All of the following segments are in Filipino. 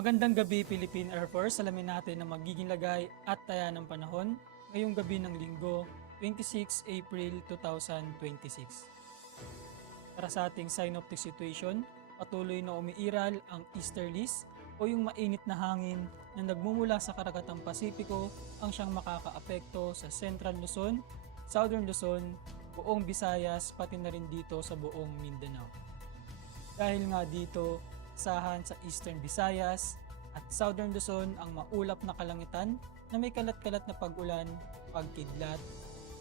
Magandang gabi, Philippine Air Force. Alamin natin ang magiging lagay at taya ng panahon ngayong gabi ng linggo, 26 April 2026. Para sa ating synoptic situation, patuloy na umiiral ang easterlies o yung mainit na hangin na nagmumula sa karagatang Pasipiko ang siyang makakaapekto sa Central Luzon, Southern Luzon, buong Visayas pati na rin dito sa buong Mindanao. Dahil nga dito, asahan sa Eastern Visayas at Southern Luzon ang maulap na kalangitan na may kalat-kalat na pag-ulan, pagkidlat,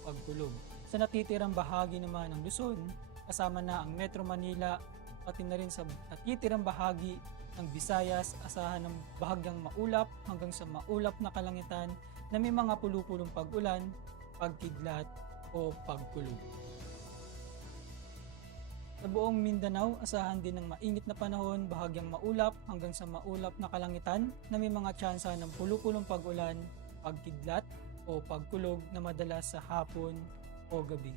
pagkulog. Sa natitirang bahagi naman ng Luzon, kasama na ang Metro Manila, pati na rin sa natitirang bahagi ng Visayas, asahan ng bahagyang maulap hanggang sa maulap na kalangitan na may mga pulupulong pag-ulan, pagkidlat o pagkulog. Sa buong Mindanao, asahan din ng mainit na panahon, bahagyang maulap hanggang sa maulap na kalangitan na may mga tsansa ng pulupulong pag-ulan, pagkidlat o pagkulog na madalas sa hapon o gabi.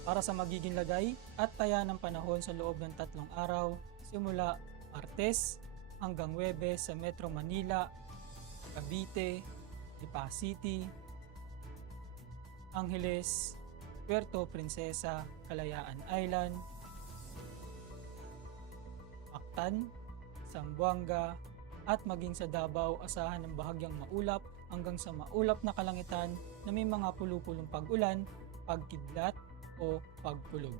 Para sa magiging lagay at taya ng panahon sa loob ng 3 araw, simula Martes hanggang Huwebes sa Metro Manila, Cavite, Lipa City, Angeles, Puerto Princesa, Kalayaan Island, Mactan, Zamboanga, at maging sa Davao asahan ng bahagyang maulap hanggang sa maulap na kalangitan na may mga pulupulong pag-ulan, pagkidlat o pagkulog.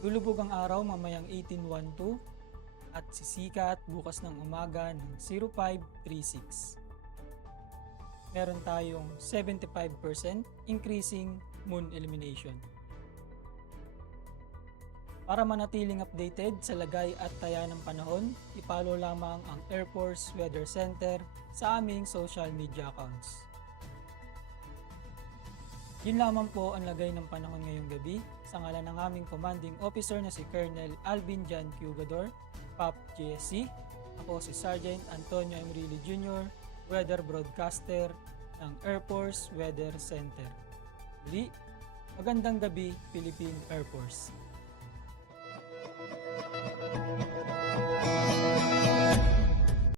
Lulubog ang araw mamayang 18:12 at sisikat bukas ng umaga ng 05:36. Meron tayong 75% increasing moon illumination. Para manatiling updated sa lagay at taya ng panahon, i-follow lamang ang Air Force Weather Center sa aming social media accounts. Yun lamang po ang lagay ng panahon ngayong gabi sa ngalan ng aming commanding officer na si Colonel Alvin Jan Cugador, PAP JSC. Ako si Sergeant Antonio Emrilio Jr., Weather Broadcaster ng Air Force Weather Center. Muli, magandang gabi, Philippine Air Force.